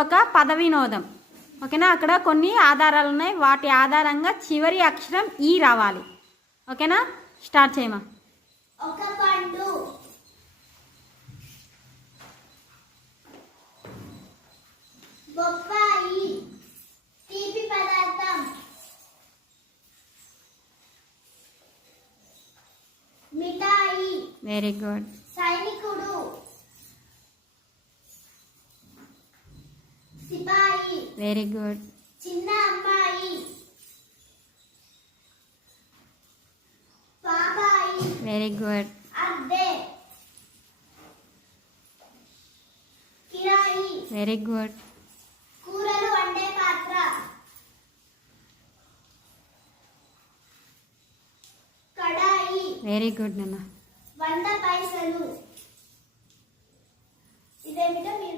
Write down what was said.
ఒక పద వినోదం. ఓకేనా? అక్కడ కొన్ని ఆధారాలు ఉన్నాయి. వాటి ఆధారంగా చివరి అక్షరం ఈ రావాలి. ఓకేనా? స్టార్ట్ చేయమా. ఒక పండు, బొప్పాయి, తీపి పదార్థం, మిఠాయి. Very good. సైనికుడు, సిపాయి. Very good. చిన్న అమ్మాయి, పాపాయి. Very good. అద్దె, కిరాయి. Very good. కూరలు వండే పాత్ర, కడాయి. వెరీ గుడ్ నాన్న. 100 పైసలు. ఇదేమిటో మీరు